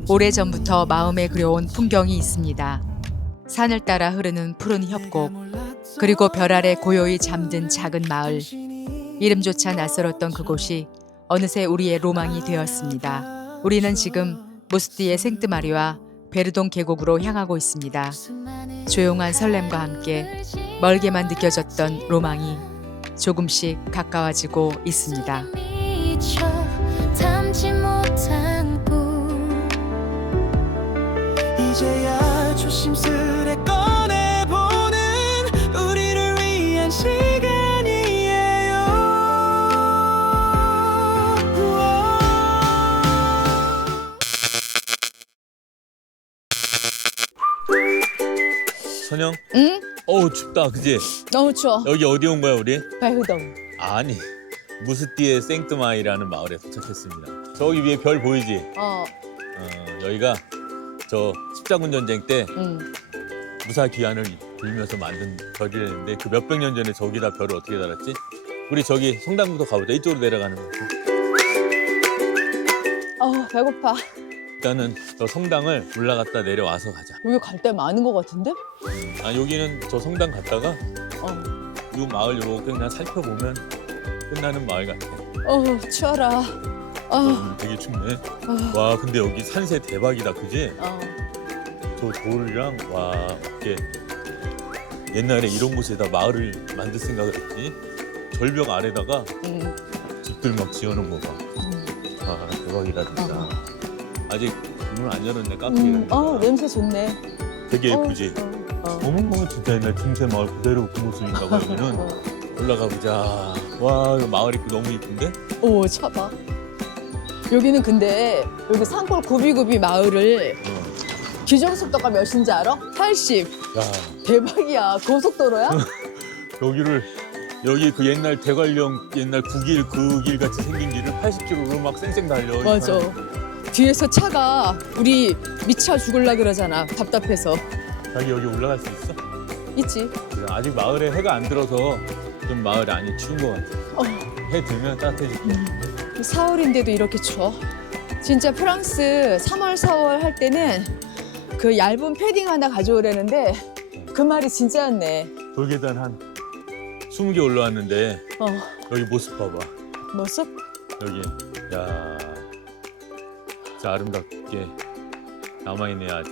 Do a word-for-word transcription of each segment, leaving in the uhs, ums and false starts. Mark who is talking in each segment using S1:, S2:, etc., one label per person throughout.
S1: 오래전부터 마음에 그려온 풍경이 있습니다. 산을 따라 흐르는 푸른 협곡, 그리고 별 아래 고요히 잠든 작은 마을. 이름조차 낯설었던 그곳이 어느새 우리의 로망이 되었습니다. 우리는 지금 모스티의 생트마리와 베르동 계곡으로 향하고 있습니다. 조용한 설렘과 함께 멀게만 느껴졌던 로망이 조금씩 가까워지고 있습니다.
S2: 담지 못한 꿈 이제야 조심스레 꺼내보는 우리를 위한 시간이에요.
S3: 선영?
S1: 응?
S3: 어우 춥다 그지?
S1: 너무 추워.
S3: 여기 어디 온 거야 우리?
S1: 베르동.
S3: 아니 무스티의 생트마이라는 마을에 도착했습니다. 저기 위에 별 보이지?
S1: 어.
S3: 어, 여기가 저 십자군 전쟁 때
S1: 응.
S3: 무사 귀환을 빌면서 만든 별이랬는데 그 몇백 년 전에 저기다 별을 어떻게 달았지? 우리 저기 성당부터 가보자. 이쪽으로 내려가는 거.
S1: 어, 배고파.
S3: 일단은 저 성당을 올라갔다 내려와서 가자.
S1: 여기 갈 데 많은 것 같은데?
S3: 아 여기는 저 성당 갔다가
S1: 어.
S3: 이 마을 이렇게 그냥 살펴보면 끝나는 마을 같아.
S1: 어, 추워라. 어.
S3: 어, 되게 춥네.
S1: 어.
S3: 와 근데 여기 산세 대박이다 그지?
S1: 어.
S3: 저 돌이랑 와 이게 옛날에 이런 곳에다 마을을 만들 생각을 했지. 절벽 아래다가
S1: 응.
S3: 집들 막 지어놓은 거 봐.
S1: 응.
S3: 아 대박이다 진짜.
S1: 어.
S3: 아직 문을 안 열었네 카페.
S1: 음. 어, 냄새 좋네.
S3: 되게 예쁘지.
S1: 어. 어.
S3: 어머 진짜 옛날 중세 마을 그대로 그 모습인가 봐 여기는.
S1: 어.
S3: 올라가 보자. 와 이거 마을 입구 너무 이쁜데?
S1: 오, 차봐. 여기는 근데 여기 산골 구비구비 마을을
S3: 어.
S1: 규정 속도가 몇인지 알아? 팔십.
S3: 야
S1: 대박이야. 고속도로야?
S3: 여기를 여기 그 옛날 대관령 옛날 국일 그 길 같이 생긴 길을 팔십 킬로미터로 막 쌩쌩 달려.
S1: 맞아. 뒤에서 차가 우리 미쳐 죽을라 그러잖아. 답답해서.
S3: 자기 여기 올라갈 수 있어?
S1: 있지.
S3: 그래, 아직 마을에 해가 안 들어서 좀 마을이 안이 추운 것 같아.
S1: 어.
S3: 해 들면 따뜻해질게.
S1: 사월인데도 이렇게 추워. 진짜 프랑스 삼월, 사월 할 때는 그 얇은 패딩 하나 가져오려는데 그 말이 진짜였네.
S3: 돌계단 한 스무 개 올라왔는데
S1: 어,
S3: 여기 모습 봐봐.
S1: 모습?
S3: 여기 야 진짜 아름답게 남아있네 아직.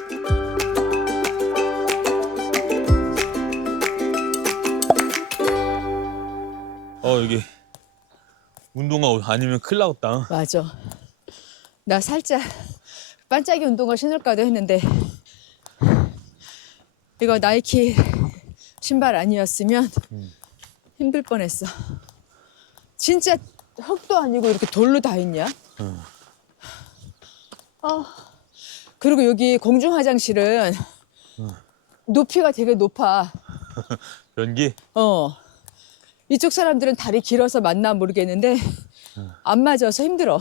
S3: 어 여기 운동화 아니면 큰일 나겠다.
S1: 맞아. 나 살짝 반짝이 운동화 신을까도 했는데 이거 나이키 신발 아니었으면
S3: 음.
S1: 힘들 뻔했어. 진짜 흙도 아니고 이렇게 돌로 다 있냐?
S3: 어.
S1: 아, 그리고 여기 공중 화장실은
S3: 어.
S1: 높이가 되게 높아.
S3: 연기?
S1: 어. 이쪽 사람들은 다리 길어서 맞나 모르겠는데 안 맞아서 힘들어.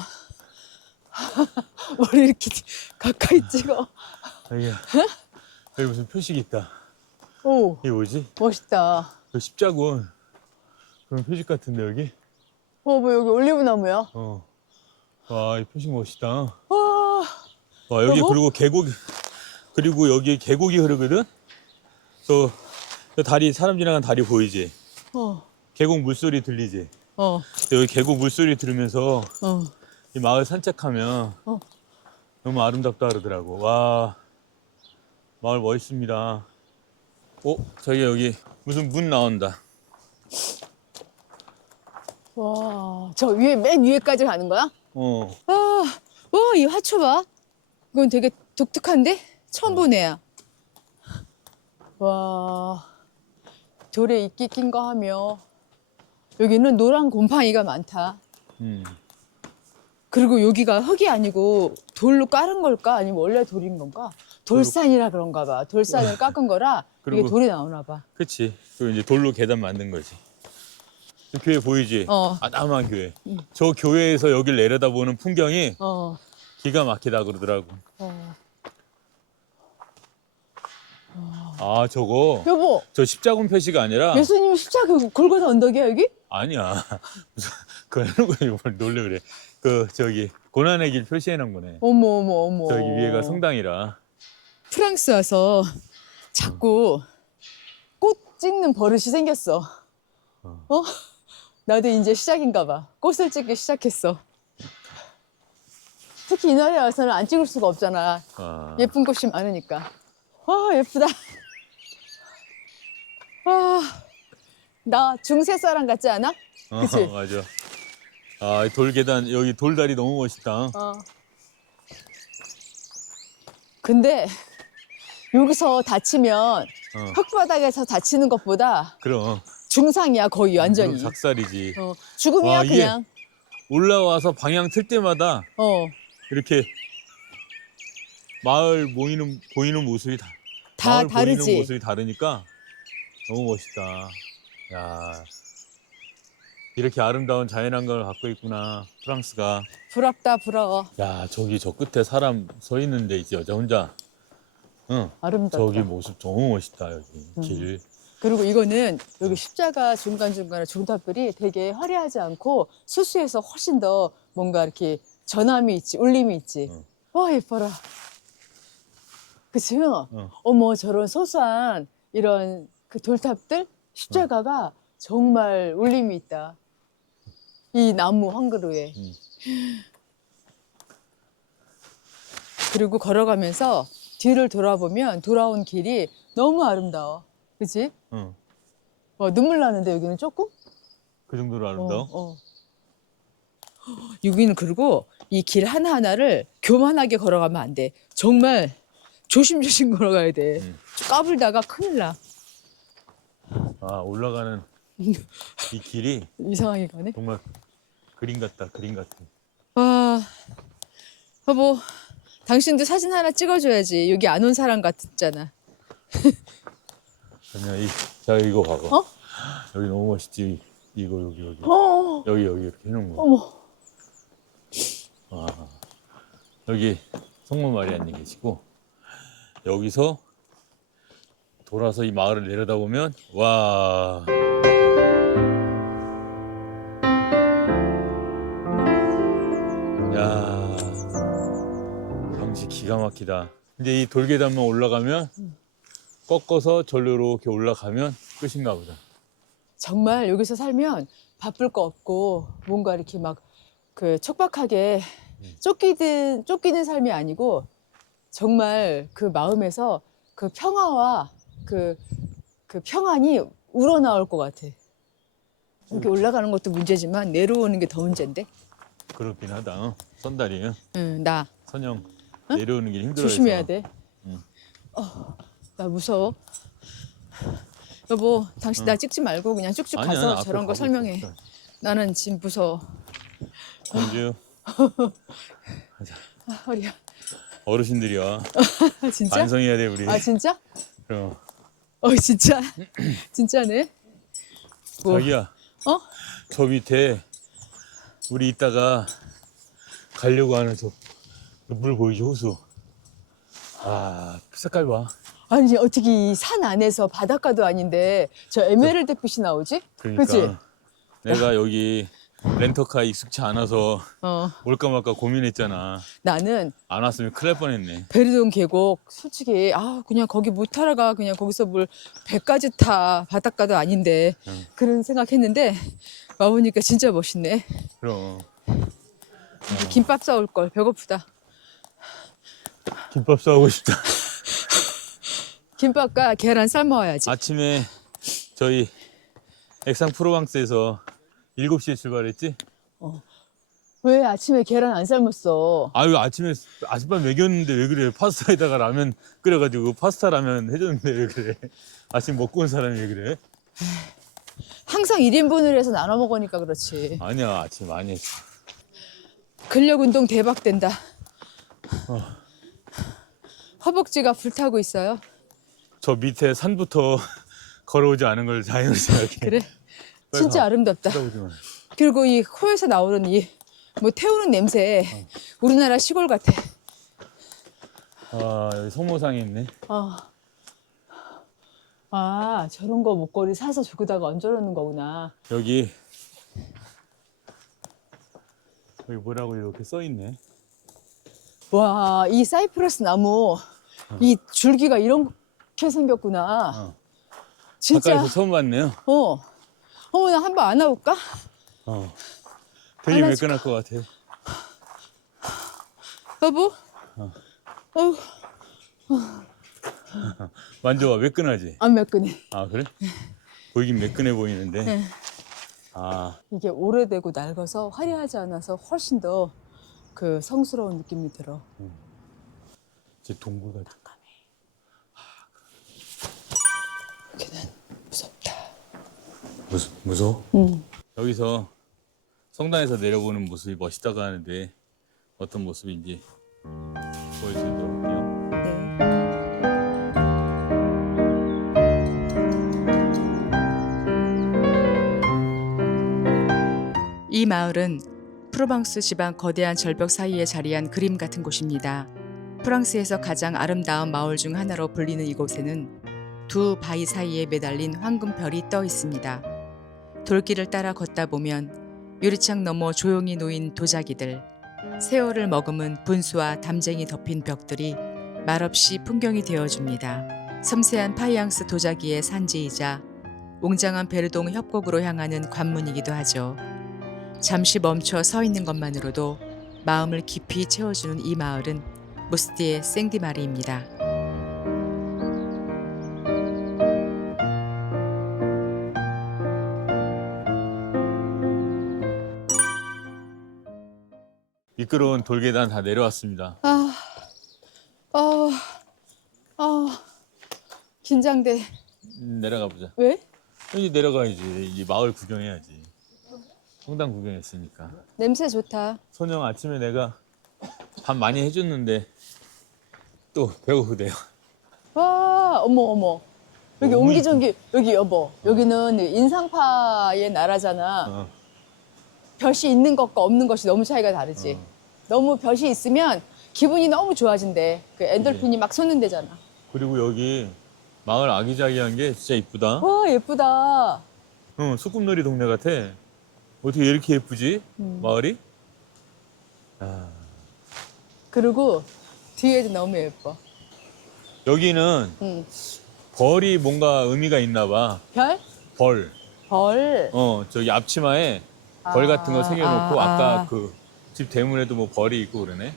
S1: 머리 이렇게 가까이 찍어.
S3: 여기 여기 무슨 표식이 있다.
S1: 오,
S3: 이게 뭐지?
S1: 멋있다.
S3: 그 십자군 그런 표식 같은데 여기?
S1: 어, 뭐 여기 올리브 나무야?
S3: 어. 와, 이 표식 멋있다.
S1: 와,
S3: 와, 여기
S1: 여보?
S3: 그리고 계곡 그리고 여기 계곡이 흐르거든. 저, 저 다리 사람 지나간 다리 보이지?
S1: 어,
S3: 계곡 물소리 들리지?
S1: 어,
S3: 근데 여기 계곡 물소리 들으면서
S1: 어.
S3: 이 마을 산책하면
S1: 어.
S3: 너무 아름답다 그러더라고. 와, 마을 멋있습니다. 어, 저기 여기 무슨 문 나온다.
S1: 와, 저 위에 맨 위에까지 가는 거야?
S3: 어,
S1: 아, 와, 이 화초 봐. 이건 되게 독특한데? 처음 보네요. 와, 돌에 이끼 낀 거 하며 여기는 노란 곰팡이가 많다.
S3: 음.
S1: 그리고 여기가 흙이 아니고 돌로 깔은 걸까? 아니면 원래 돌인 건가? 돌산이라 그런가 봐. 돌산을 깎은 거라 이게
S3: 그리고-
S1: 돌이 나오나 봐.
S3: 그치. 그 이제 돌로 계단 만든 거지. 저 교회 보이지?
S1: 어.
S3: 아담한 교회. 저 교회에서 여길 내려다보는 풍경이
S1: 어,
S3: 기가 막히다 그러더라고.
S1: 어.
S3: 아 저거
S1: 여보,
S3: 저 십자군 표시가 아니라
S1: 예수님 십자가 굵어서 언덕이야 여기?
S3: 아니야. 무슨 그 뭘 놀래 그래. 그 저기 고난의 길 표시해 놓은 거네.
S4: 어머 어머 어머.
S3: 저기 위에가 성당이라.
S4: 프랑스 와서 자꾸 꽃 찍는 버릇이 생겼어.
S3: 어.
S4: 어? 나도 이제 시작인가 봐. 꽃을 찍기 시작했어. 특히 이 나라에 와서는 안 찍을 수가 없잖아.
S3: 아,
S4: 예쁜 꽃이 많으니까. 와, 예쁘다. 와, 나 중세 사람 같지 않아?
S3: 어,
S4: 그치?
S3: 맞아. 아, 이 돌계단 여기 돌다리 너무 멋있다.
S4: 어. 근데 여기서 다치면
S3: 어,
S4: 흙바닥에서 다치는 것보다
S3: 그럼
S4: 중상이야, 거의 완전히.
S3: 그럼 작살이지.
S4: 어, 죽음이야,
S3: 와, 이게-
S4: 그냥.
S3: 올라와서 방향 틀 때마다
S4: 어,
S3: 이렇게 마을 모이는 보이는 모습이 다,
S4: 다
S3: 마을
S4: 다르지.
S3: 보이는 모습이 다르니까 너무 멋있다. 야, 이렇게 아름다운 자연환경을 갖고 있구나 프랑스가.
S4: 부럽다, 부러워.
S3: 야, 저기 저 끝에 사람 서 있는데 이제 여자 혼자. 응.
S4: 아름답다.
S3: 저기 모습 너무 멋있다 여기
S4: 음.
S3: 길.
S4: 그리고 이거는 여기 십자가 중간중간에 종탑들이 되게 화려하지 않고 수수해서 훨씬 더 뭔가 이렇게 전함이 있지, 울림이 있지.
S3: 응.
S4: 와, 예뻐라. 그치?
S3: 응.
S4: 어머, 저런 소소한 이런 그 돌탑들, 십자가가 정말 울림이 있다. 이 나무 한 그루에.
S3: 응.
S4: 그리고 걸어가면서 뒤를 돌아보면 돌아온 길이 너무 아름다워. 그치?
S3: 응.
S4: 와, 눈물 나는데 여기는 조금?
S3: 그 정도로 아름다워?
S4: 어, 어. 여기는 그리고 이 길 하나하나를 교만하게 걸어가면 안 돼. 정말 조심조심 걸어가야 돼.
S3: 응.
S4: 까불다가 큰일 나.
S3: 아, 올라가는 이 길이
S4: 이상하게 가네.
S3: 정말 그림 같다 그림 같아.
S4: 와, 여보, 당신도 사진 하나 찍어줘야지. 여기 안 온 사람 같잖아.
S3: 그냥 이, 자 이거 봐봐.
S4: 어?
S3: 여기 너무 멋있지. 이거 여기 여기
S4: 어,
S3: 여기 여기 이렇게 해놓은 거.
S4: 어머.
S3: 아, 여기 성모 마리아님 계시고 여기서 돌아서 이 마을을 내려다보면 와. 야, 경치 기가 막히다. 이제 이 돌계단만 올라가면 꺾어서 절로 이렇게 올라가면 끝인가 보다.
S4: 정말 여기서 살면 바쁠 거 없고 뭔가 이렇게 막 그 촉박하게 쫓기든 쫓기는 삶이 아니고 정말 그 마음에서 그 평화와 그, 그 평안이 우러나올 것 같아. 이렇게 올라가는 것도 문제지만 내려오는 게 더 문제인데.
S3: 그렇긴 하다. 어? 선달이 응?
S4: 응, 나
S3: 선영 내려오는 길 힘들어서.
S4: 조심해야 돼.
S3: 응.
S4: 어, 나 무서워. 여보, 당신 나 찍지 말고 그냥 쭉쭉
S3: 아니야,
S4: 가서
S3: 앞에
S4: 저런 거
S3: 가고
S4: 설명해.
S3: 있어.
S4: 나는 지금 무서워.
S3: 공주
S4: 아, 허리야.
S3: 어르신들이 와.
S4: 아, 진짜?
S3: 반성해야 돼 우리.
S4: 아, 진짜?
S3: 그럼.
S4: 어, 진짜? 진짜네? 뭐,
S3: 자기야,
S4: 어?
S3: 저 밑에 우리 이따가 가려고 하는 저 물 보이지 호수. 아, 색깔 봐.
S4: 아니, 어떻게 이 산 안에서 바닷가도 아닌데 저 에메랄드 빛이 나오지?
S3: 그러니까
S4: 그치?
S3: 내가 여기 렌터카 익숙치 않아서
S4: 어,
S3: 올까 말까 고민했잖아.
S4: 나는
S3: 안 왔으면 큰일 날 뻔했네.
S4: 베르돈 계곡 솔직히 아 그냥 거기 못 타러 가 그냥 거기서 물 배까지 타 바닷가도 아닌데
S3: 응.
S4: 그런 생각했는데 와보니까 진짜 멋있네.
S3: 그럼
S4: 김밥 싸올 걸 배고프다.
S3: 김밥 싸고 싶다.
S4: 김밥과 계란 삶아와야지.
S3: 아침에 저희 액상 프로방스에서 일곱 시에 출발했지?
S4: 왜 아침에 계란 안 삶았어?
S3: 아유, 아침에 아침밥 먹였는데 왜 그래? 파스타에다가 라면 끓여가지고 파스타 라면 해줬는데 왜 그래? 아침 먹고 온 사람이 왜 그래?
S4: 항상 일 인분을 해서 나눠 먹으니까 그렇지.
S3: 아니야, 아침 많이 했어.
S4: 근력 운동 대박 된다. 허벅지가 불타고 있어요.
S3: 저 밑에 산부터 걸어오지 않은 걸 자연을 생각해.
S4: 그래?
S3: 빨리
S4: 진짜
S3: 가.
S4: 아름답다.
S3: 쳐다보지 마.
S4: 그리고 이 코에서 나오는 이 뭐 태우는 냄새 우리나라 시골 같아.
S3: 아, 여기 성모상이 있네.
S4: 아, 아 저런 거 목걸이 사서 저기다가 얹어놓는 거구나.
S3: 여기 여기 뭐라고 이렇게 써 있네.
S4: 와, 이 사이프러스 나무 이 줄기가 이렇게 생겼구나.
S3: 어.
S4: 진짜.
S3: 가까이서 처음 봤네요.
S4: 어. 어머, 나 한번 안아볼까?
S3: 어. 되게
S4: 안아줄까?
S3: 매끈할 것 같아.
S4: 여보?
S3: 어.
S4: 어,
S3: 만져봐, 매끈하지?
S4: 안 매끈해.
S3: 아, 그래? 보이긴 매끈해 보이는데.
S4: 네.
S3: 아,
S4: 이게 오래되고 낡아서 화려하지 않아서 훨씬 더 그 성스러운 느낌이 들어.
S3: 제 동굴 같아.
S4: 여기는 무섭다.
S3: 무서, 무서워?
S4: 응.
S3: 여기서 성당에서 내려보는 모습이 멋있다고 하는데 어떤 모습인지 보여드리도록 할게요.
S4: 네.
S1: 이 마을은 프로방스 지방 거대한 절벽 사이에 자리한 그림 같은 곳입니다. 프랑스에서 가장 아름다운 마을 중 하나로 불리는 이곳에는 두 바위 사이에 매달린 황금별이 떠 있습니다. 돌길을 따라 걷다 보면 유리창 너머 조용히 놓인 도자기들, 세월을 머금은 분수와 담쟁이 덮인 벽들이 말없이 풍경이 되어줍니다. 섬세한 파이앙스 도자기의 산지이자 웅장한 베르동 협곡으로 향하는 관문이기도 하죠. 잠시 멈춰 서 있는 것만으로도 마음을 깊이 채워주는 이 마을은 무스티의 생디마리입니다.
S3: 미끄러운 돌계단 다 내려왔습니다.
S4: 아, 아, 아, 긴장돼.
S3: 음, 내려가 보자.
S4: 왜?
S3: 여기 내려가야지. 이 마을 구경해야지. 성당 구경했으니까.
S4: 냄새 좋다.
S3: 선영 아침에 내가 밥 많이 해줬는데 또 배고프대요.
S4: 와, 어머, 어머. 여기
S3: 너무
S4: 옹기종기, 여기 여보. 여기는 인상파의 나라잖아.
S3: 어,
S4: 볕이 있는 것과 없는 것이 너무 차이가 다르지.
S3: 어.
S4: 너무 볕이 있으면 기분이 너무 좋아진대. 그 엔돌핀이 막 솟는데잖아.
S3: 그리고 여기 마을 아기자기한 게 진짜 이쁘다.
S4: 와, 예쁘다.
S3: 응, 소꿉놀이 동네 같아. 어떻게 이렇게 예쁘지?
S4: 음.
S3: 마을이? 아,
S4: 그리고 뒤에도 너무 예뻐.
S3: 여기는
S4: 응.
S3: 벌이 뭔가 의미가 있나 봐.
S4: 별?
S3: 벌.
S4: 벌.
S3: 어, 저기 앞치마에 벌 같은 거
S4: 아,
S3: 새겨놓고
S4: 아,
S3: 아, 까
S4: 아.
S3: 그 집 대문에도 뭐 벌이 있고 그러네.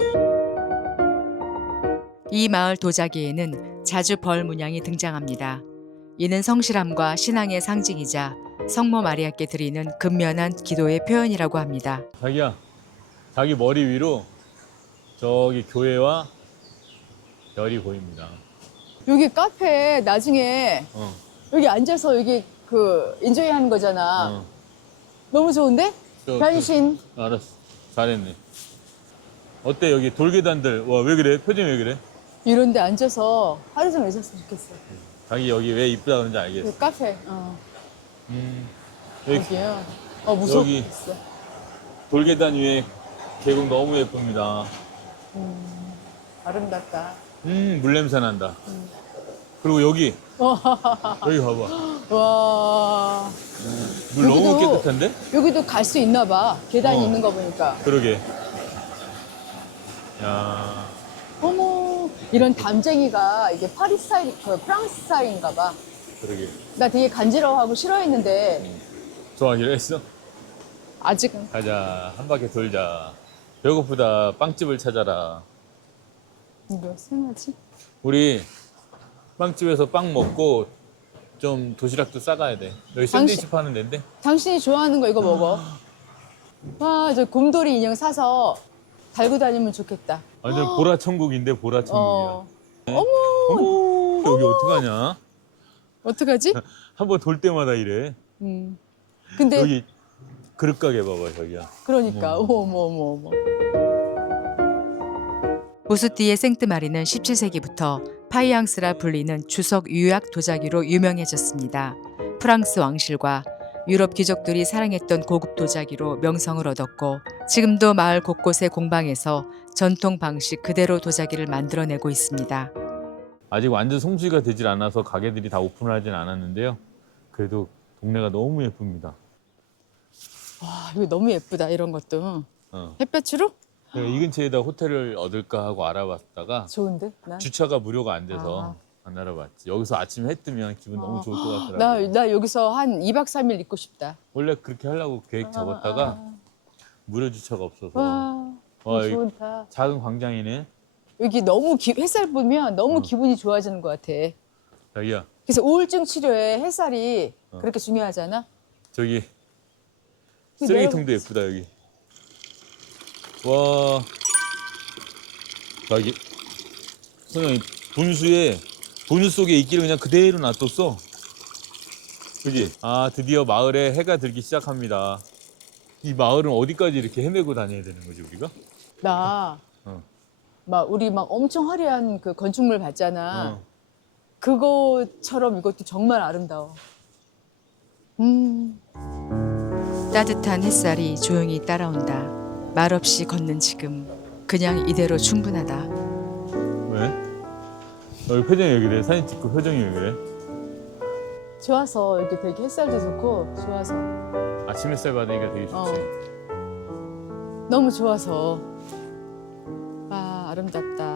S1: 이 마을 도자기에는 자주 벌 문양이 등장합니다. 이는 성실함과 신앙의 상징이자 성모 마리아께 드리는 근면한 기도의 표현이라고 합니다.
S3: 자기야, 자기 머리 위로 저기 교회와 별이 보입니다.
S4: 여기 카페 나중에
S3: 어,
S4: 여기 앉아서 여기 그 인조이 하는 거잖아.
S3: 어.
S4: 너무 좋은데?
S3: 저,
S4: 변신.
S3: 그, 알았어. 잘했네. 어때 여기 돌계단들? 와, 왜 그래? 표정이 왜 그래?
S4: 이런 데 앉아서 하루 종일 있었으면 좋겠어.
S3: 자기 여기 왜 이쁘다 그런지 알겠어.
S4: 그 카페. 어.
S3: 음, 여기
S4: 여기요. 어, 무섭겠어.
S3: 여기. 돌계단 위에 계곡 너무 예쁩니다.
S4: 아름답다.
S3: 음, 물 냄새 난다. 그리고 여기, 여기 봐봐.
S4: 와.
S3: 물 너무
S4: 여기도-
S3: 깨끗한데?
S4: 여기도 갈 수 있나 봐. 계단이
S3: 어.
S4: 있는 거 보니까.
S3: 그러게. 야,
S4: 어머, 이런 담쟁이가 이게 파리 스타일, 그 프랑스 스타일인가 봐.
S3: 그러게.
S4: 나 되게 간지러워하고 싫어했는데
S3: 좋아하기로 했어?
S4: 아직은.
S3: 가자, 한 바퀴 돌자. 배고프다, 빵집을 찾아라.
S4: 이거 생하지?
S3: 우리 빵집에서 빵 먹고 좀 도시락도 싸가야 돼. 여기 샌드위치
S4: 당신-
S3: 파는 데인데?
S4: 당신이 좋아하는 거 이거 먹어. 와, 저 곰돌이 인형 사서 달고 다니면 좋겠다.
S3: 완전 보라 천국인데 보라 천국이야.
S4: 어.
S3: 어머, 여기 어떡하냐?
S4: 어떡하지?
S3: 한번 돌 때마다 이래.
S4: 음. 근데
S3: 여기 그릇 가게 봐봐, 저기야.
S4: 그러니까
S3: 어머.
S4: 어머 어머 어머.
S1: 무스티의 생트마리는 십칠 세기부터 파이앙스라 불리는 주석 유약 도자기로 유명해졌습니다. 프랑스 왕실과 유럽 귀족들이 사랑했던 고급 도자기로 명성을 얻었고 지금도 마을 곳곳의 공방에서 전통 방식 그대로 도자기를 만들어내고 있습니다.
S3: 아직 완전 성수기가 되질 않아서 가게들이 다 오픈을 하진 않았는데요. 그래도 동네가 너무 예쁩니다.
S4: 와, 이거 너무 예쁘다 이런 것도.
S3: 어.
S4: 햇볕으로?
S3: 내가 이 근처에다 호텔을 얻을까 하고 알아봤다가
S4: 좋은데? 난.
S3: 주차가 무료가 안 돼서
S4: 아.
S3: 안 알아봤지. 여기서 아침에 해 뜨면 기분 너무 좋을 것 같더라고.
S4: 나, 나 여기서 한 이 박 삼 일 있고 싶다.
S3: 원래 그렇게 하려고 계획 잡았다가
S4: 아,
S3: 무료 주차가 없어서.
S4: 와,
S3: 와, 여기
S4: 좋다.
S3: 작은 광장이네.
S4: 여기 너무 기, 햇살 보면 너무
S3: 어.
S4: 기분이 좋아지는 것 같아.
S3: 자기야,
S4: 그래서 우울증 치료에 햇살이
S3: 어.
S4: 그렇게 중요하잖아.
S3: 저기
S4: 근데
S3: 쓰레기통도 예쁘다 여기. 와, 자기 선영이 분수에 분수 속에 이끼를 그냥 그대로 놔뒀어. 그지? 아, 드디어 마을에 해가 들기 시작합니다. 이 마을은 어디까지 이렇게 헤매고 다녀야 되는 거지 우리가?
S4: 나,
S3: 어.
S4: 막 우리 막 엄청 화려한 그 건축물 봤잖아.
S3: 어.
S4: 그거처럼 이것도 정말 아름다워. 음,
S1: 따뜻한 햇살이 조용히 따라온다. 말없이 걷는 지금 그냥 이대로 충분하다.
S3: 왜? 어, 표정이 왜 그래? 사진 찍고 표정이 왜 그래?
S4: 좋아서 이렇게 되게 햇살도 좋고 좋아서
S3: 아침 햇살 받으니까 되게 좋지.
S4: 어. 너무 좋아서 와 아름답다.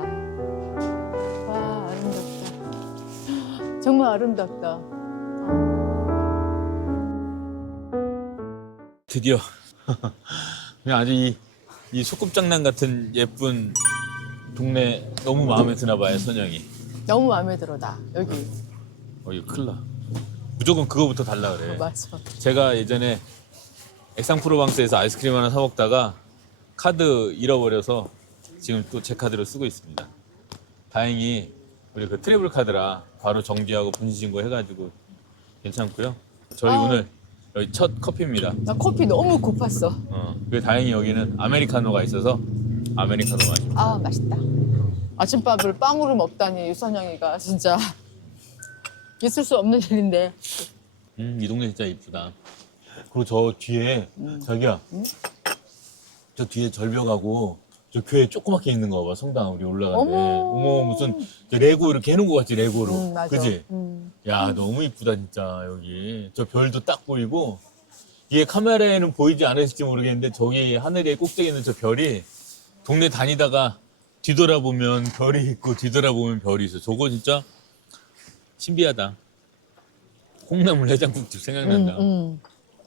S4: 와 아름답다. 정말 아름답다.
S3: 드디어 그냥 아주 이, 이 소꿉장난 같은 예쁜 동네 너무 마음에 드나 봐요, 선영이.
S4: 너무 마음에 들어 나 여기.
S3: 어, 이거 큰일 나. 무조건 그거부터 달라 그래.
S4: 어, 맞아.
S3: 제가 예전에 액상프로방스에서 아이스크림 하나 사 먹다가 카드 잃어버려서 지금 또 제 카드로 쓰고 있습니다. 다행히 우리 그 트래블 카드라 바로 정지하고 분실신고 해가지고 괜찮고요. 저희
S4: 아.
S3: 오늘 여기 첫 커피입니다.
S4: 나 커피 너무 고팠어.
S3: 어, 그게 다행히 여기는 아메리카노가 있어서 아메리카노 마십니다.
S4: 아 맛있다. 아침밥을 빵으로 먹다니 유선영이가 진짜 있을 수 없는 일인데.
S3: 음, 이 동네 진짜 이쁘다. 그리고 저 뒤에 자기야, 저 뒤에 절벽하고 저 교회 조그맣게 있는 거 봐. 성당 우리 올라가는데.
S4: 어머.
S3: 어머, 무슨 저 레고 이렇게 해놓은 거 같지, 레고로.
S4: 음, 맞아.
S3: 그지?
S4: 음.
S3: 야, 너무 이쁘다 진짜 여기. 저 별도 딱 보이고 이게 카메라에는 보이지 않으실지 모르겠는데 저기 하늘에 꼭대기 있는 저 별이 동네 다니다가 뒤돌아보면 별이 있고 뒤돌아보면 별이 있어. 저거 진짜 신비하다. 콩나물 해장국집 생각난다.
S4: 음, 음.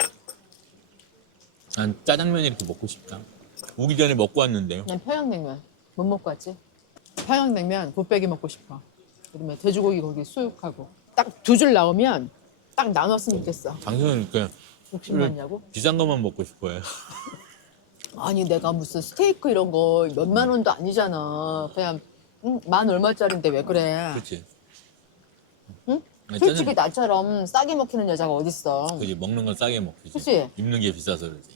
S3: 난 짜장면 이렇게 먹고 싶다. 오기 전에 먹고 왔는데요.
S4: 난 평양냉면 못 먹고 왔지. 평양냉면 곱빼기 먹고 싶어. 그러면 돼지고기 거기 수육하고 딱 두 줄 나오면 딱 나눴으면 좋겠어.
S3: 당신은 그냥
S4: 욕심 많냐고?
S3: 비싼 것만 먹고 싶어요.
S4: 아니 내가 무슨 스테이크 이런 거 몇만 원도 아니잖아. 그냥 음, 만 얼마짜린데 왜 그래?
S3: 그렇지.
S4: 응?
S3: 아니,
S4: 솔직히
S3: 짜장-
S4: 나처럼 싸게 먹히는 여자가 어딨어.
S3: 그지, 먹는 건 싸게 먹지.
S4: 그치?
S3: 입는 게 비싸서 그러지.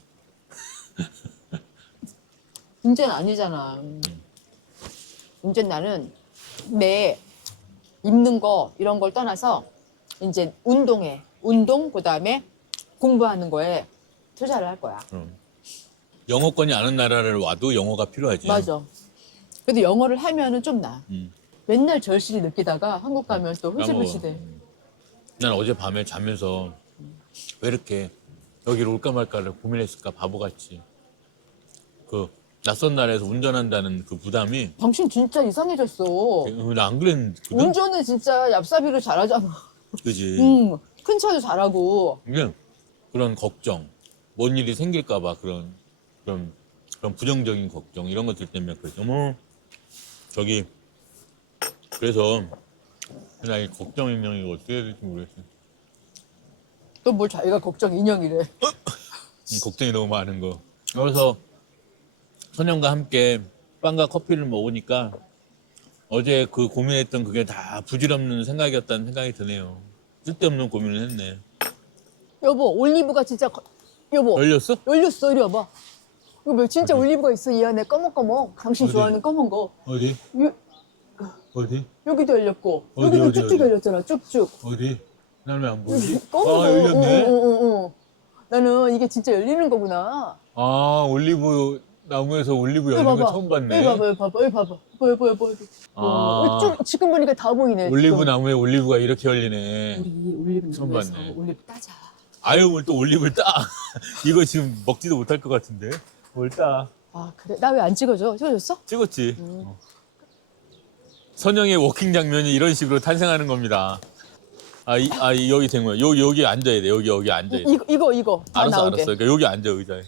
S4: 문제는 아니잖아. 문제는 나는 내 입는 거 이런 걸 떠나서 이제 운동에 운동 그다음에 공부하는 거에 투자를 할 거야.
S3: 응. 영어권이 아는 나라를 와도 영어가 필요하지.
S4: 맞아. 그래도 영어를 하면은 좀 나.
S3: 음.
S4: 맨날 절실히 느끼다가 한국 가면 또 흐지부지 돼.
S3: 난 어제 밤에 자면서 왜 이렇게 여기로 올까 말까를 고민했을까 바보같이. 그 낯선 나라에서 운전한다는 그 부담이
S4: 당신 진짜 이상해졌어.
S3: 나 안 그랬거든.
S4: 운전은 진짜 얍삽이로 잘하잖아.
S3: 그지.
S4: 응. 큰 차도 잘하고.
S3: 그냥 그런 걱정, 뭔 일이 생길까 봐 그런 그런 그런 부정적인 걱정 이런 것들 때문에 그랬죠. 뭐 저기 그래서 나 이 걱정 인형이 어떻게 해야 될지 모르겠어.
S4: 또 뭘 자기가 걱정 인형이래.
S3: 이 걱정이 너무 많은 거. 그래서 선영과 함께 빵과 커피를 먹으니까 어제 그 고민했던 그게 다 부질없는 생각이었다는 생각이 드네요. 쓸데없는 고민을 했네.
S4: 여보 올리브가 진짜 거- 여보
S3: 열렸어?
S4: 열렸어. 이리 와봐. 이거 뭐 진짜 올리브가 있어. 이 안에 검은검은. 당신
S3: 어디?
S4: 좋아하는 검은 거.
S3: 어디?
S4: 요,
S3: 어디?
S4: 여기도 열렸고
S3: 어디,
S4: 여기도
S3: 어디,
S4: 쭉쭉
S3: 어디?
S4: 열렸잖아. 쭉쭉.
S3: 어디? 난 왜 안 보이지?
S4: 여기 검은 거.
S3: 아, 열렸네.
S4: 어, 어, 어, 어. 나는 이게 진짜 열리는 거구나.
S3: 아, 올리브 나무에서 올리브 열린 거 처음 봤네.
S4: 여기 봐봐, 여기 봐봐, 여기 봐봐. 보여, 보여, 보여.
S3: 아.
S4: 어, 쭉 지금 보니까 다 보이네.
S3: 올리브
S4: 지금.
S3: 나무에 올리브가 이렇게 열리네.
S4: 우리 올리브
S3: 처음
S4: 나무에서
S3: 봤네.
S4: 올리브 따자.
S3: 아유, 뭘 또 올리브를 따. 이거 지금 먹지도 못할 것 같은데. 뭘 따.
S4: 아 그래? 나 왜 안 찍어줘? 찍어줬어?
S3: 찍었지. 어. 선영의 워킹 장면이 이런 식으로 탄생하는 겁니다. 아, 이, 아 이, 여기 된 거야. 여기 여기 앉아야 돼. 여기 여기 앉아야 돼.
S4: 이거 이거 이거 다
S3: 알았어,
S4: 나오게.
S3: 알았어. 그러니까 여기 앉아 의자에.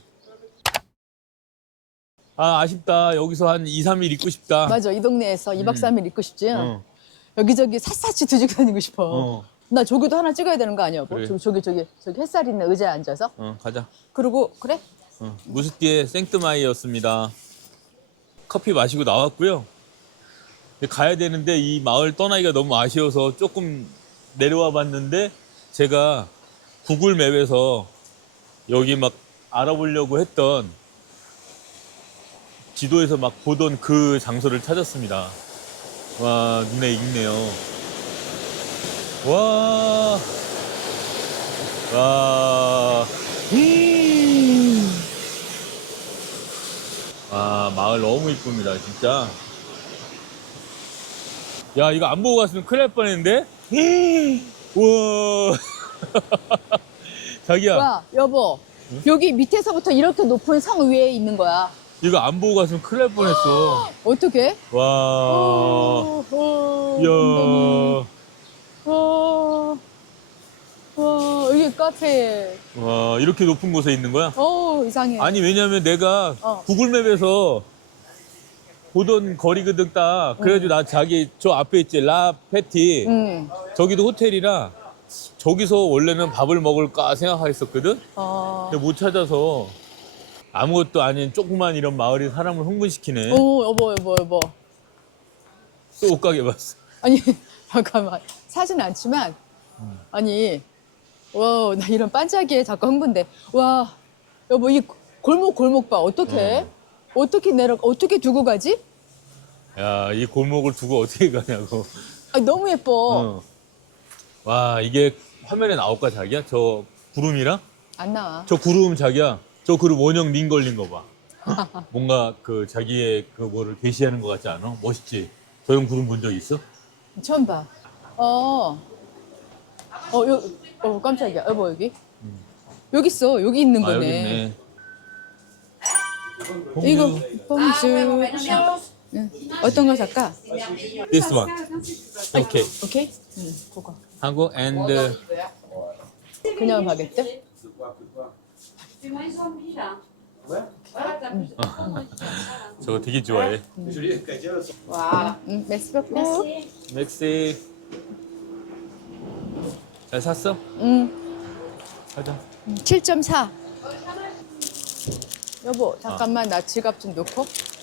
S3: 아, 아쉽다. 여기서 한 이, 삼 일 있고 싶다.
S4: 맞아 이 동네에서 이 박 삼 일 있고 싶지.
S3: 어.
S4: 여기저기 샅샅이 뒤지고 다니고 싶어.
S3: 어.
S4: 나 저기도 하나 찍어야 되는 거 아니야? 뭐?
S3: 그래.
S4: 저기 저기 저기 저기 햇살 있는 의자에 앉아서.
S3: 어, 가자.
S4: 그리고 그래?
S3: 어. 무스티의 생트마이였습니다. 커피 마시고 나왔고요. 근데 가야 되는데 이 마을 떠나기가 너무 아쉬워서 조금 내려와 봤는데 제가 구글 맵에서 여기 막 알아보려고 했던 지도에서 막 보던 그 장소를 찾았습니다. 와, 눈에 익네요. 와, 와, 음. 와, 마을 너무 이쁩니다, 진짜. 야, 이거 안 보고 갔으면 큰일 날 뻔했는데? 우와. 자기야,
S4: 와 여보 여기 밑에서부터 이렇게 높은 성 위에 있는 거야.
S3: 이거 안 보고 갔으면 큰일 날 뻔했어.
S4: 어떻게?
S3: 와, 이야.
S4: 와, 와 여기 카페.
S3: 와, 이렇게 높은 곳에 있는 거야?
S4: 어 이상해.
S3: 아니, 왜냐면 내가
S4: 어.
S3: 구글맵에서 보던 거리거든 딱. 그래가지고 나 자기 저 앞에 있지, 라 페티.
S4: 응.
S3: 저기도 호텔이라 저기서 원래는 밥을 먹을까 생각했었거든?
S4: 어.
S3: 근데 못 찾아서 아무것도 아닌 조그만 이런 마을이 사람을 흥분시키네.
S4: 오 여보 여보 여보.
S3: 또 옷가게 봤어.
S4: 아니 잠깐만 사진 않지만 아니 와 나 이런 반짝이에 자꾸 흥분돼. 와 여보 이 골목 골목 봐 어떻게 어. 어떻게 내려 어떻게 두고 가지?
S3: 야, 이 골목을 두고 어떻게 가냐고.
S4: 아 너무 예뻐.
S3: 어. 와, 이게 화면에 나올까, 자기야? 저 구름이랑?
S4: 안 나와.
S3: 저 구름, 자기야. 저 구름 원형 링 걸린 거 봐. 뭔가 그 자기의 그 뭐를 게시하는 것 같지 않아? 멋있지? 저 형 구름 본 적 있어?
S4: 처음 봐. 어. 어, 요, 어, 깜짝이야. 여보, 여기? 여기 있어. 여기 있는
S3: 아,
S4: 거네.
S3: 여기 있네.
S4: 이거, 뽕주. 응. 어떤 거 살까?
S3: This one. 오케이.
S4: 오케이? 응, 그거.
S3: 한국 and
S4: 그냥 바게트?
S3: 저거 되게 좋아해.
S4: 응, 메스 볶고.
S3: 맥시. 잘 샀어?
S4: 응,
S3: 가자.
S4: 칠 점 사. 여보, 잠깐만. 나 지갑 좀 놓고.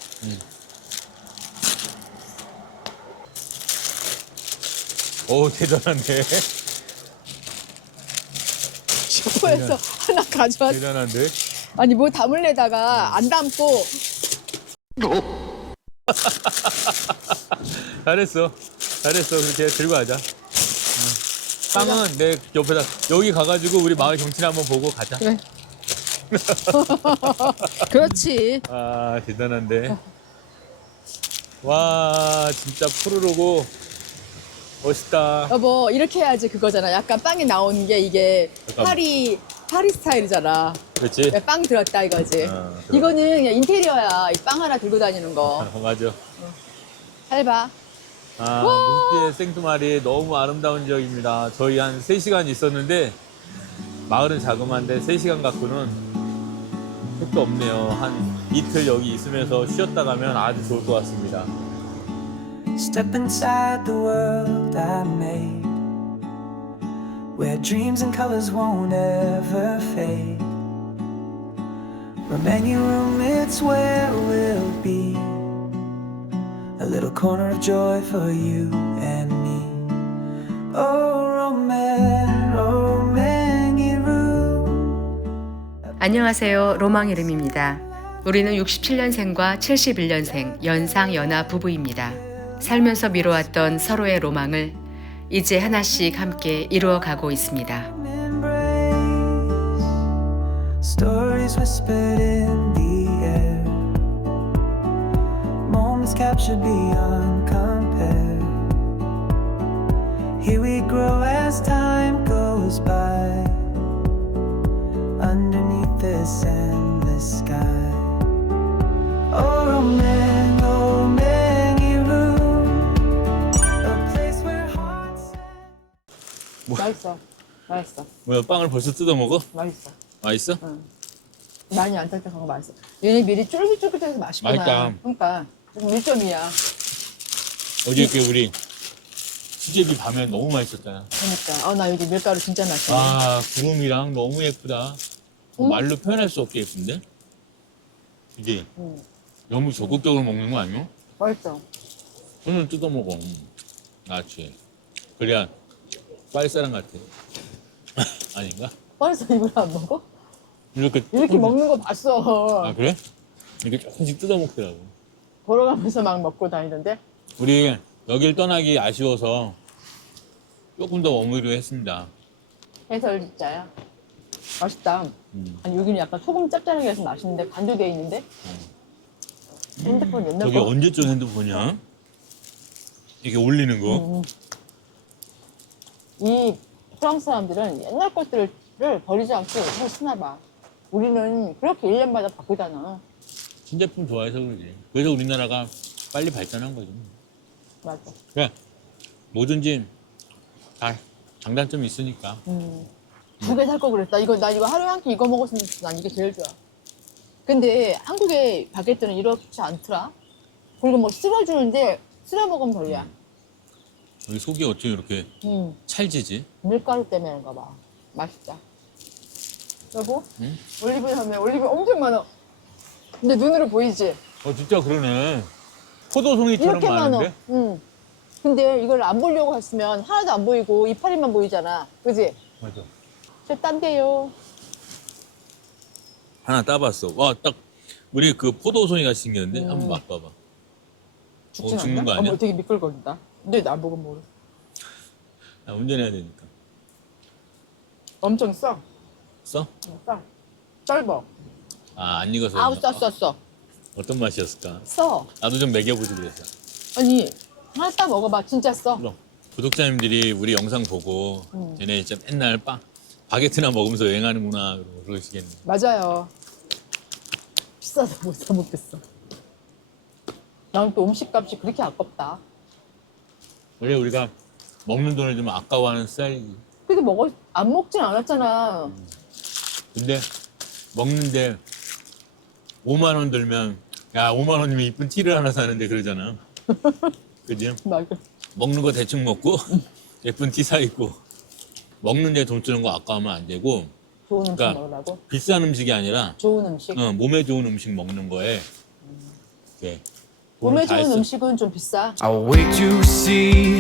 S3: 오, 대단한데?
S4: 슈퍼에서 하나 가져왔어.
S3: 대단한데?
S4: 아니, 뭐 담을래다가 안 담고.
S3: 잘했어. 잘했어. 그렇게 들고 가자. 응. 빵은 내 옆에다, 여기 가가지고 우리 마을 경치를 한번 보고 가자.
S4: 그래. 그렇지.
S3: 아, 대단한데. 와, 진짜 푸르르고 멋있다.
S4: 여보 이렇게 해야지 그거잖아. 약간 빵이 나오는 게 이게
S3: 약간-
S4: 파리 파리 스타일이잖아.
S3: 그렇지?
S4: 빵 들었다 이거지.
S3: 어, 들어.
S4: 이거는 그냥 인테리어야. 이 빵 하나 들고 다니는 거.
S3: 어, 맞아.
S4: 잘 봐.
S3: 아, 무스티의 생트마리 너무 아름다운 지역입니다. 저희 한 세 시간 있었는데 마을은 자그마한데 세 시간 갖고는 택도 없네요. 한 이틀 여기 있으면서 쉬었다 가면 아주 좋을 것 같습니다.
S5: Step inside the world I made, where dreams and colors won't ever fade. Romania room, it's where we'll be. A little corner of joy for you and me. Oh, Roman, Romania room.
S6: 안녕하세요. 로망 이름입니다. 우리는 육십칠 년생과 칠십일 년생 연상 연하 부부입니다. 살면서 미뤄왔던 서로의 로망을 이제 하나씩 함께 이루어가고 있습니다.
S5: Embrace stories whispered in the air, moments captured beyond compare. Here we grow as time goes by, underneath this endless sky.
S4: 맛있어. 맛있어.
S3: 뭐야 빵을 벌써 뜯어 먹어?
S4: 맛있어.
S3: 맛있어?
S4: 많이 안 딱딱한 거 맛있어. 얘네 미리 쫄깃쫄깃해서 맛있구나.
S3: 맛있다.
S4: 그러니까 일 점이야.
S3: 어제 그 우리 수제비 밤에 너무 맛있었잖아.
S4: 그러니까. 아, 나 여기 밀가루 진짜 맛있어.
S3: 아 구름이랑 너무 예쁘다.
S4: 음.
S3: 말로 표현할 수 없게 예쁜데? 이게
S4: 음.
S3: 너무 적극적으로 먹는 거 아니야?
S4: 맛있어.
S3: 손을 뜯어 먹어. 나치. 그래야 쌀사람 같아. 아닌가?
S4: 벌써 이걸 안 먹어?
S3: 이렇게
S4: 이렇게
S3: 조금씩-
S4: 먹는 거 봤어.
S3: 아 그래? 이렇게 조금씩 뜯어 먹더라고.
S4: 걸어가면서 막 먹고 다니던데.
S3: 우리 여길 떠나기 아쉬워서 조금 더 머무기로 했습니다.
S4: 해설 진짜야. 맛있다.
S3: 음.
S4: 아니 여기는 약간 소금 짭짤하게 해서 맛있는데 간도 돼 있는데. 핸드폰 옛날
S3: 저게
S4: 거.
S3: 언제적 핸드폰이야? 이게 올리는 거?
S4: 음. 이 프랑스 사람들은 옛날 것들을 버리지 않고 계속 쓰나 봐. 우리는 그렇게 일 년마다 바꾸잖아.
S3: 신제품 좋아해서 그러지. 그래서 우리나라가 빨리 발전한 거지.
S4: 맞아.
S3: 그래 뭐든지 다 장단점이 있으니까.
S4: 음. 두 개 살 거 그랬다. 이거 나 이거 하루에 한 끼 이거 먹었으면 난 이게 제일 좋아. 근데 한국의 바게트는 이렇지 않더라. 그리고 뭐 쓸어주는데 쓸어 먹으면 별로야.
S3: 우리 속이 어떻게 이렇게
S4: 음.
S3: 찰지지?
S4: 밀가루 때문인가 봐. 맛있다. 여보?
S3: 응?
S4: 올리브 하면 올리브 엄청 많아. 근데 눈으로 보이지?
S3: 어 진짜 그러네. 포도송이처럼
S4: 이렇게 많아.
S3: 많은데?
S4: 응. 근데 이걸 안 보려고 했으면 하나도 안 보이고 이파리만 보이잖아. 그지?
S3: 맞아.
S4: 저 딴데요.
S3: 하나 따봤어. 와 딱 우리 그 포도송이 같이 생겼는데
S4: 음.
S3: 한번 맛봐봐.
S4: 죽진
S3: 어, 죽는
S4: 않나?
S3: 거 아니야?
S4: 어머, 되게 미끌거린다. 근데 나보고 모르.
S3: 나 운전해야 되니까.
S4: 엄청 써.
S3: 써?
S4: 써. 짧어.
S3: 아 안 익어서.
S4: 아우,
S3: 그런가?
S4: 써, 써, 써.
S3: 어떤 맛이었을까?
S4: 써.
S3: 나도 좀 먹여보지 그랬어.
S4: 아니, 하나 딱 먹어봐. 진짜 써.
S3: 그럼 구독자님들이 우리 영상 보고
S4: 음.
S3: 쟤네 진짜 맨날 빵 바게트나 먹으면서 여행하는구나 그러고 그러시겠네.
S4: 맞아요. 비싸서 못 사 먹겠어. 나는 또 음식값이 그렇게 아깝다.
S3: 원래 우리가 먹는 돈을 좀 아까워하는 스타일이지.
S4: 근데 먹어, 안 먹진 않았잖아.
S3: 근데 먹는데 오만 원 들면 야 오만 원이면 이쁜 티를 하나 사는데 그러잖아. 그지?
S4: 맞아.
S3: 먹는 거 대충 먹고 예쁜 티 사 입고 먹는데 돈 쓰는 거 아까우면 안 되고
S4: 좋은 음식
S3: 그러니까
S4: 먹으라고?
S3: 비싼 음식이 아니라
S4: 좋은 음식?
S3: 어, 몸에 좋은 음식 먹는 거에 이렇게 돈을
S4: 몸에
S3: 다
S4: 좋은
S3: 했어.
S4: 음식은 좀 비싸.
S5: I'll wait to see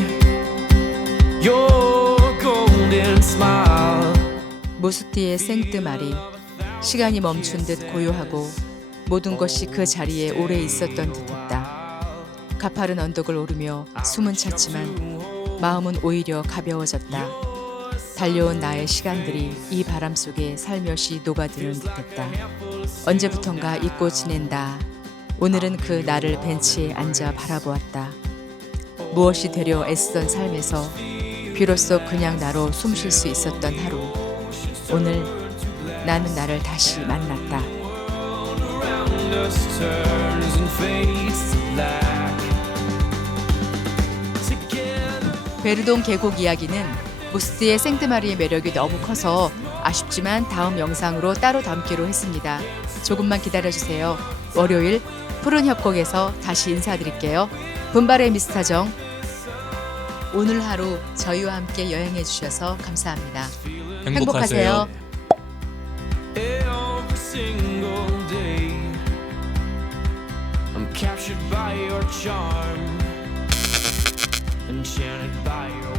S5: your golden smile.
S1: 무스티의 생뜨마리. 시간이 멈춘 듯 고요하고 모든 것이 그 자리에 오래 있었던 듯했다. 가파른 언덕을 오르며 숨은 찼지만 마음은 오히려 가벼워졌다. 달려온 나의 시간들이 이 바람 속에 살며시 녹아드는 듯했다. 언제부턴가 잊고 지낸다. 오늘은 그 나를 벤치에 앉아 바라보았다. 무엇이 되려 애쓰던 삶에서 비로소 그냥 나로 숨 쉴 수 있었던 하루. 오늘 나는 나를 다시 만났다.
S5: Around us turns and fades to black. Together.
S1: 베르동 계곡 이야기는 무스티의 생뜨마리의 매력이 너무 커서 아쉽지만 다음 영상으로 따로 담기로 했습니다. 조금만 기다려주세요. 월요일 푸른 협곡에서 다시 인사드릴게요. 분발의 미스터정. 오늘 하루 저희와 함께 여행해 주셔서 감사합니다. 행복하세요.
S5: Every single day, I'm captured by your charm, enchanted by your